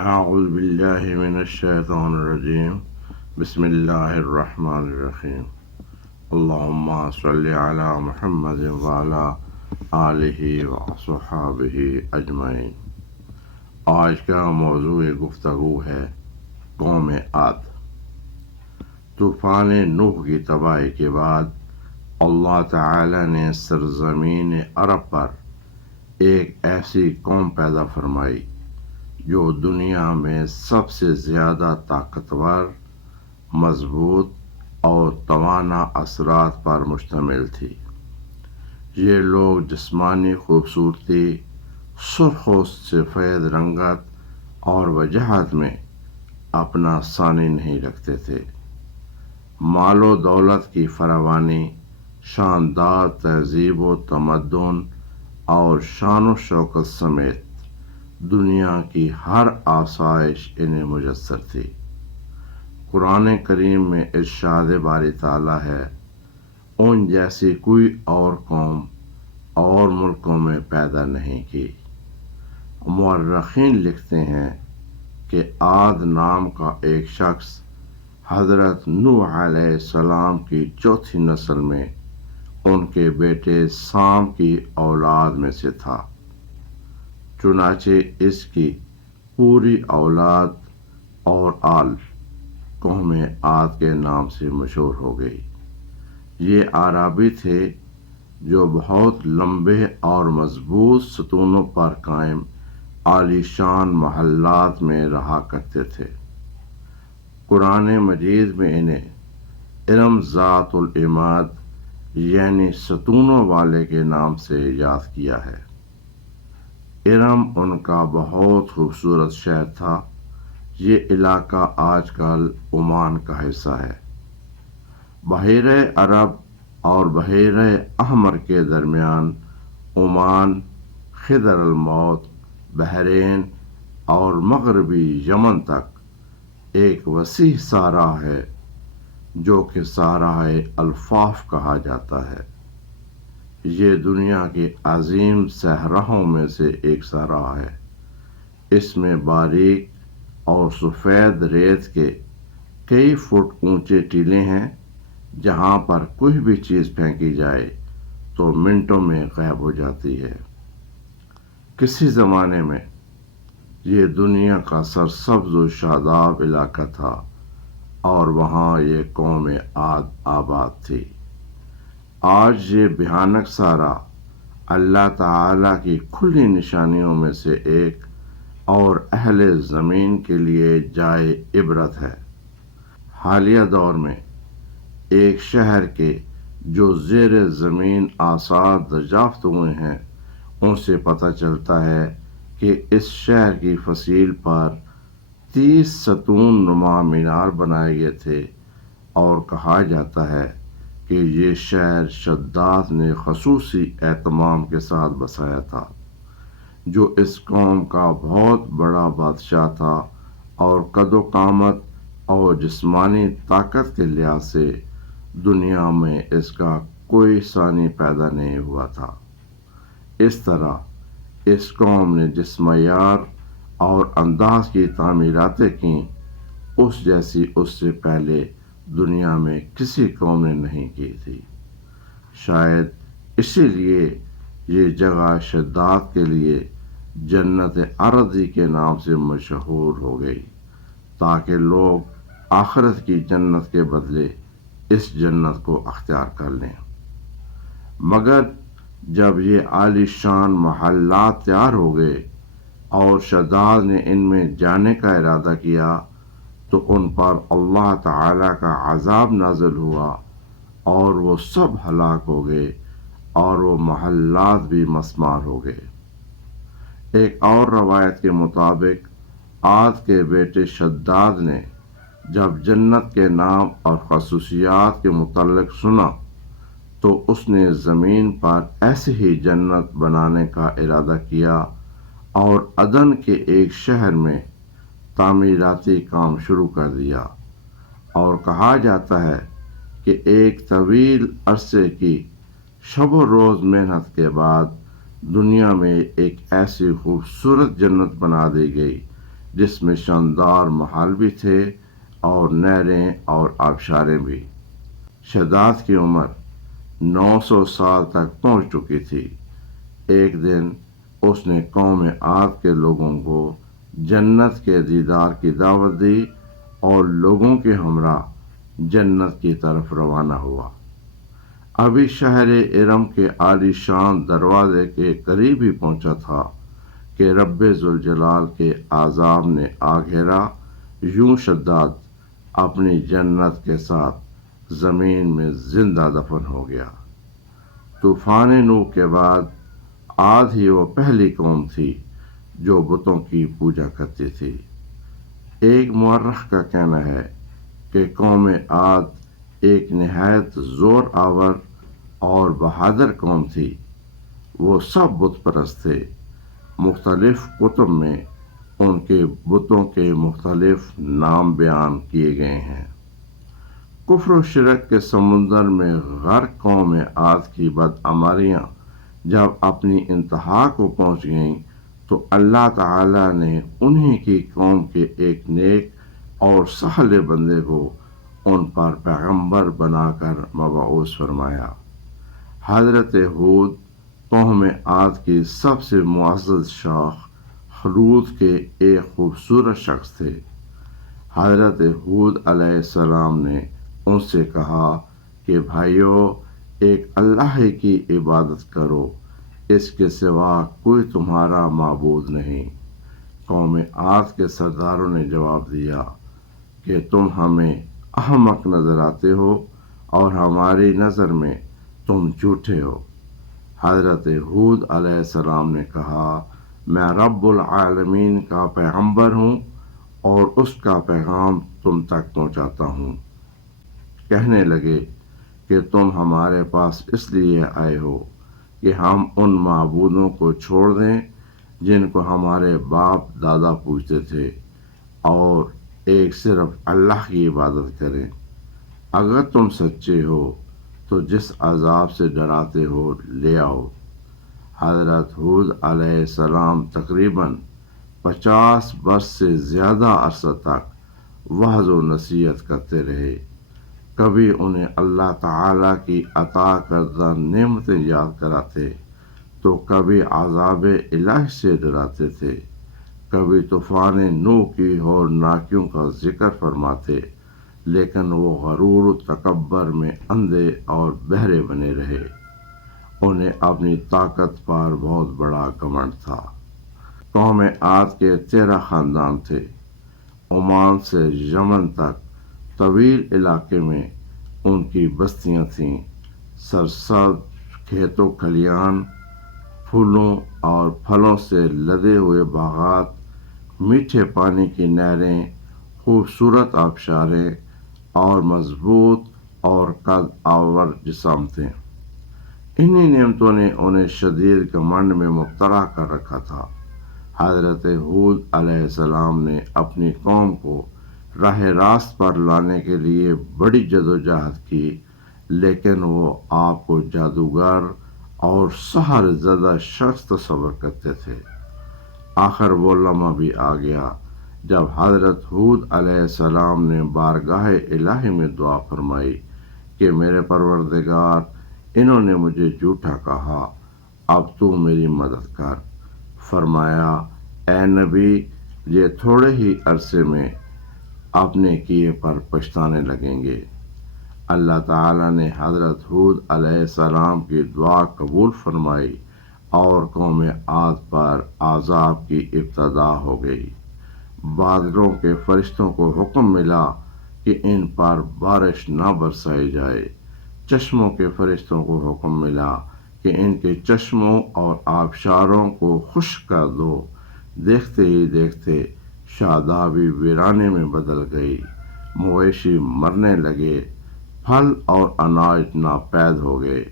اعوذ باللہ من الشیطان الرجیم بسم اللہ الرحمن الرحیم اللہم صلی علی محمد وعلی آلہ وصحابہ اجمعین۔ آج کا موضوع گفتگو ہے قوم عاد۔ طوفان نوح کی تباہی کے بعد اللہ تعالی نے سرزمین عرب پر ایک ایسی قوم پیدا فرمائی جو دنیا میں سب سے زیادہ طاقتور، مضبوط اور توانا اثرات پر مشتمل تھی۔ یہ لوگ جسمانی خوبصورتی، سرخ و سفید رنگت اور وجاہت میں اپنا ثانی نہیں رکھتے تھے۔ مال و دولت کی فراوانی، شاندار تہذیب و تمدن اور شان و شوکت سمیت دنیا کی ہر آسائش انہیں میسر تھی۔ قرآن کریم میں ارشاد باری تعالیٰ ہے، ان جیسی کوئی اور قوم اور ملکوں میں پیدا نہیں کی۔ مورخین لکھتے ہیں کہ عاد نام کا ایک شخص حضرت نوح علیہ السلام کی چوتھی نسل میں ان کے بیٹے سام کی اولاد میں سے تھا۔ چنانچہ اس کی پوری اولاد اور آل قوم عاد کے نام سے مشہور ہو گئی۔ یہ اعرابی تھے جو بہت لمبے اور مضبوط ستونوں پر قائم عالی شان محلات میں رہا کرتے تھے۔ قرآن مجید میں انہیں ارم ذات العماد یعنی ستونوں والے کے نام سے یاد کیا ہے۔ ارم ان کا بہت خوبصورت شہر تھا۔ یہ علاقہ آج کل عمان کا حصہ ہے۔ بحیرہ عرب اور بحیرہ احمر کے درمیان عمان، خضر الموت، بحرین اور مغربی یمن تک ایک وسیع صحرا ہے جو کہ صحرائے الفاف کہا جاتا ہے۔ یہ دنیا کے عظیم صحراؤں میں سے ایک صحرا ہے۔ اس میں باریک اور سفید ریت کے کئی فٹ اونچے ٹیلے ہیں، جہاں پر کوئی بھی چیز پھینکی جائے تو منٹوں میں غائب ہو جاتی ہے۔ کسی زمانے میں یہ دنیا کا سرسبز و شاداب علاقہ تھا اور وہاں یہ قوم عاد آباد تھی۔ آج یہ بھیانک صحرا اللہ تعالی کی کھلی نشانیوں میں سے ایک اور اہل زمین کے لیے جائے عبرت ہے۔ حالیہ دور میں ایک شہر کے جو زیر زمین آثار دریافت ہوئے ہیں، ان سے پتہ چلتا ہے کہ اس شہر کی فصیل پر 30 ستون نما مینار بنائے گئے تھے، اور کہا جاتا ہے کہ یہ شہر شداد نے خصوصی اہتمام کے ساتھ بسایا تھا، جو اس قوم کا بہت بڑا بادشاہ تھا اور قد و قامت اور جسمانی طاقت کے لحاظ سے دنیا میں اس کا کوئی ثانی پیدا نہیں ہوا تھا۔ اس طرح اس قوم نے جس معیار اور انداز کی تعمیراتیں کیں، اس جیسی اس سے پہلے دنیا میں کسی قوم نے نہیں کی تھی۔ شاید اسی لیے یہ جگہ شداد کے لیے جنت ارضی کے نام سے مشہور ہو گئی، تاکہ لوگ آخرت کی جنت کے بدلے اس جنت کو اختیار کر لیں۔ مگر جب یہ عالی شان محلات تیار ہو گئے اور شداد نے ان میں جانے کا ارادہ کیا، تو ان پر اللہ تعالی کا عذاب نازل ہوا اور وہ سب ہلاک ہو گئے اور وہ محلات بھی مسمار ہو گئے۔ ایک اور روایت کے مطابق عاد کے بیٹے شداد نے جب جنت کے نام اور خصوصیات کے متعلق سنا، تو اس نے زمین پر ایسے ہی جنت بنانے کا ارادہ کیا اور عدن کے ایک شہر میں تعمیراتی کام شروع کر دیا، اور کہا جاتا ہے کہ ایک طویل عرصے کی شب و روز محنت کے بعد دنیا میں ایک ایسی خوبصورت جنت بنا دی گئی جس میں شاندار محل بھی تھے اور نہریں اور آبشاریں بھی۔ شداد کی عمر 900 سال تک پہنچ چکی تھی۔ ایک دن اس نے قوم عاد کے لوگوں کو جنت کے دیدار کی دعوت دی اور لوگوں کے ہمراہ جنت کی طرف روانہ ہوا۔ ابھی شہر ارم کے عالی شان دروازے کے قریب ہی پہنچا تھا کہ رب ذوالجلال کے عذاب نے آ گھیرا۔ یوں شداد اپنی جنت کے ساتھ زمین میں زندہ دفن ہو گیا۔ طوفان نوح کے بعد عاد ہی وہ پہلی قوم تھی جو بتوں کی پوجا کرتی تھی۔ ایک مورخ کا کہنا ہے کہ قوم عاد ایک نہایت زور آور اور بہادر قوم تھی۔ وہ سب بت پرست تھے۔ مختلف کتب میں ان کے بتوں کے مختلف نام بیان کیے گئے ہیں۔ کفر و شرک کے سمندر میں غرق قوم عاد کی بدعمالیاں جب اپنی انتہا کو پہنچ گئیں تو اللہ تعالی نے انہی کی قوم کے ایک نیک اور صالح بندے کو ان پر پیغمبر بنا کر مبعوث فرمایا۔ حضرت ہود قوم عاد کی سب سے معزز شاخ خلود کے ایک خوبصورت شخص تھے۔ حضرت ہود علیہ السلام نے ان سے کہا کہ بھائیو، ایک اللہ ہی کی عبادت کرو، اس کے سوا کوئی تمہارا معبود نہیں۔ قوم عاد کے سرداروں نے جواب دیا کہ تم ہمیں احمق نظر آتے ہو اور ہماری نظر میں تم جھوٹے ہو۔ حضرت ہود علیہ السلام نے کہا، میں رب العالمین کا پیغمبر ہوں اور اس کا پیغام تم تک پہنچاتا ہوں۔ کہنے لگے کہ تم ہمارے پاس اس لیے آئے ہو کہ ہم ان معبودوں کو چھوڑ دیں جن کو ہمارے باپ دادا پوجتے تھے اور ایک صرف اللہ کی عبادت کریں۔ اگر تم سچے ہو تو جس عذاب سے ڈراتے ہو لے آؤ۔ حضرت ہود علیہ السلام تقریباً 50 برس سے زیادہ عرصہ تک وعظ و نصیحت کرتے رہے۔ کبھی انہیں اللہ تعالی کی عطا کردہ نعمتیں یاد کراتے تو کبھی عذاب الہی سے ڈراتے تھے، کبھی طوفان نوح کی ہولناکیوں کا ذکر فرماتے، لیکن وہ غرور و تکبر میں اندھے اور بہرے بنے رہے۔ انہیں اپنی طاقت پر بہت بڑا گھمنڈ تھا۔ قوم عاد کے 13 خاندان تھے۔ عمان سے یمن تک طویل علاقے میں ان کی بستیاں تھیں۔ سرسبز کھیتوں کھلیان، پھولوں اور پھلوں سے لدے ہوئے باغات، میٹھے پانی کی نہریں، خوبصورت آبشاریں اور مضبوط اور قد آور جسام تھے۔ انہی نعمتوں نے انہیں شدید گھمنڈ میں مبتلا کر رکھا تھا۔ حضرت ہود علیہ السلام نے اپنی قوم کو راہ راست پر لانے کے لیے بڑی جدوجہد کی، لیکن وہ آپ کو جادوگر اور سحر زدہ شخص تصور کرتے تھے۔ آخر وہ لمحہ بھی آ گیا جب حضرت ہود علیہ السلام نے بارگاہ الہی میں دعا فرمائی کہ میرے پروردگار، انہوں نے مجھے جھوٹا کہا، اب تو میری مدد کر۔ فرمایا، اے نبی، یہ تھوڑے ہی عرصے میں اپنے کیے پر پچھتانے لگیں گے۔ اللہ تعالیٰ نے حضرت ہود علیہ السلام کی دعا قبول فرمائی اور قوم عاد پر عذاب کی ابتدا ہو گئی۔ بادلوں کے فرشتوں کو حکم ملا کہ ان پر بارش نہ برسائی جائے۔ چشموں کے فرشتوں کو حکم ملا کہ ان کے چشموں اور آبشاروں کو خشک کر دو۔ دیکھتے ہی دیکھتے شادابی ویرانے میں بدل گئی، مویشی مرنے لگے، پھل اور اناج ناپید ہو گئے۔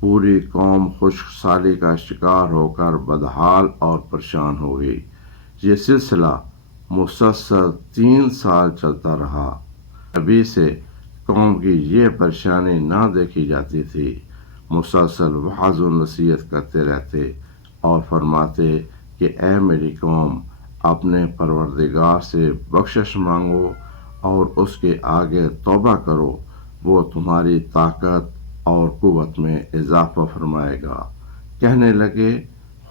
پوری قوم خشک سالی کا شکار ہو کر بدحال اور پریشان ہو گئی۔ یہ سلسلہ مسلسل 3 سال چلتا رہا۔ ابھی سے قوم کی یہ پریشانی نہ دیکھی جاتی تھی۔ مسلسل وعظ و نصیحت کرتے رہتے اور فرماتے کہ اے میری قوم، اپنے پروردگار سے بخشش مانگو اور اس کے آگے توبہ کرو، وہ تمہاری طاقت اور قوت میں اضافہ فرمائے گا۔ کہنے لگے،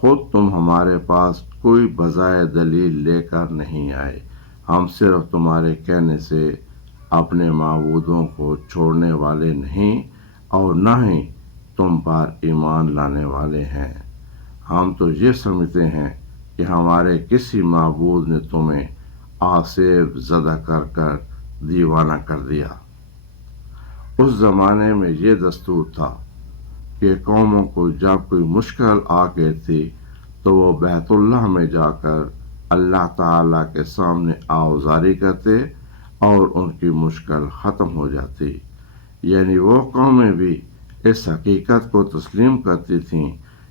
خود تم ہمارے پاس کوئی بجائے دلیل لے کر نہیں آئے، ہم صرف تمہارے کہنے سے اپنے معبودوں کو چھوڑنے والے نہیں اور نہ ہی تم پر ایمان لانے والے ہیں۔ ہم تو یہ سمجھتے ہیں کہ ہمارے کسی معبود نے تمہیں آصف زدہ کر کر دیوانہ کر دیا۔ اس زمانے میں یہ دستور تھا کہ قوموں کو جب کوئی مشکل آ گئی تھی تو وہ بیت اللہ میں جا کر اللہ تعالیٰ کے سامنے آوزاری کرتے اور ان کی مشکل ختم ہو جاتی۔ یعنی وہ قومیں بھی اس حقیقت کو تسلیم کرتی تھیں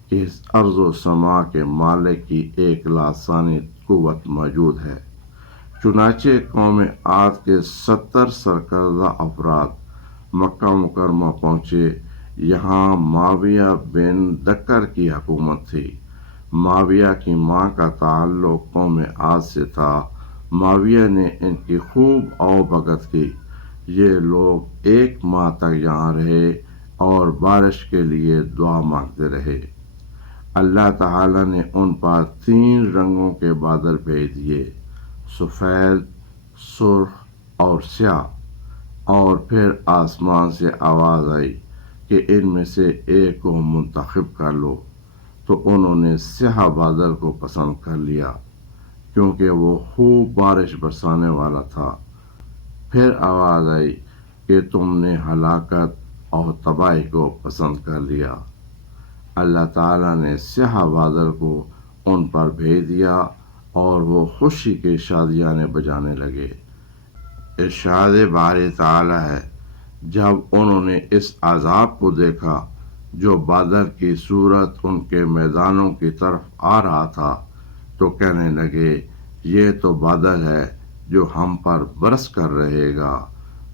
کہ اس ارض و سما کے مالک کی ایک لاسانی قوت موجود ہے۔ چنانچہ قوم عاد کے 70 سرکردہ افراد مکہ مکرمہ پہنچے۔ یہاں معاویہ بن دکر کی حکومت تھی۔ معاویہ کی ماں کا تعلق قوم عاد سے تھا۔ معاویہ نے ان کی خوب آؤ بھگت کی۔ یہ لوگ 1 ماہ تک یہاں رہے اور بارش کے لیے دعا مانگتے رہے۔ اللہ تعالیٰ نے ان پر 3 رنگوں کے بادل بھیج دیے، سفید، سرخ اور سیاہ، اور پھر آسمان سے آواز آئی کہ ان میں سے ایک کو منتخب کر لو، تو انہوں نے سیاہ بادل کو پسند کر لیا کیونکہ وہ خوب بارش برسانے والا تھا۔ پھر آواز آئی کہ تم نے ہلاکت اور تباہی کو پسند کر لیا۔ اللہ تعالیٰ نے سیاہ بادل کو ان پر بھیج دیا اور وہ خوشی کے شادیانے بجانے لگے۔ ارشاد باری تعالیٰ ہے، جب انہوں نے اس عذاب کو دیکھا جو بادل کی صورت ان کے میدانوں کی طرف آ رہا تھا، تو کہنے لگے، یہ تو بادل ہے جو ہم پر برس کر رہے گا۔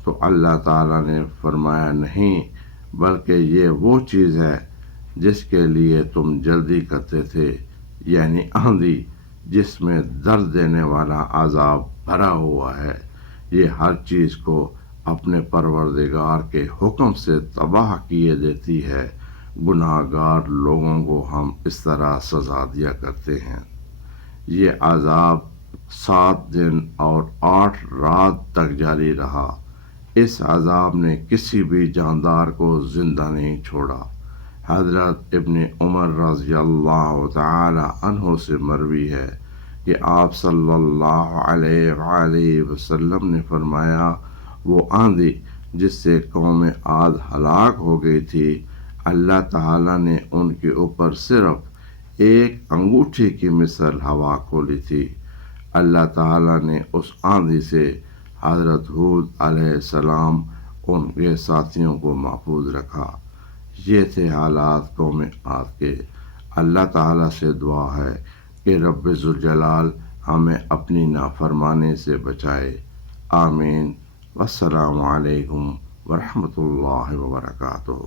تو اللہ تعالیٰ نے فرمایا، نہیں، بلکہ یہ وہ چیز ہے جس کے لیے تم جلدی کرتے تھے، یعنی آندھی جس میں درد دینے والا عذاب بھرا ہوا ہے۔ یہ ہر چیز کو اپنے پروردگار کے حکم سے تباہ کیے دیتی ہے۔ گناہ گار لوگوں کو ہم اس طرح سزا دیا کرتے ہیں۔ یہ عذاب 7 دن اور 8 رات تک جاری رہا۔ اس عذاب نے کسی بھی جاندار کو زندہ نہیں چھوڑا۔ حضرت ابن عمر رضی اللہ تعالی عنہ سے مروی ہے کہ آپ صلی اللہ علیہ وآلہ وسلم نے فرمایا، وہ آندھی جس سے قوم عاد ہلاک ہو گئی تھی، اللہ تعالیٰ نے ان کے اوپر صرف ایک انگوٹھی کی مثل ہوا کھولی تھی۔ اللہ تعالیٰ نے اس آندھی سے حضرت ہود علیہ السلام ان کے ساتھیوں کو محفوظ رکھا۔ یہ تھے حالات قوم عاد کے۔ اللہ تعالیٰ سے دعا ہے کہ رب ذوالجلال ہمیں اپنی نافرمانی سے بچائے۔ آمین۔ والسلام علیکم ورحمۃ اللہ وبرکاتہ۔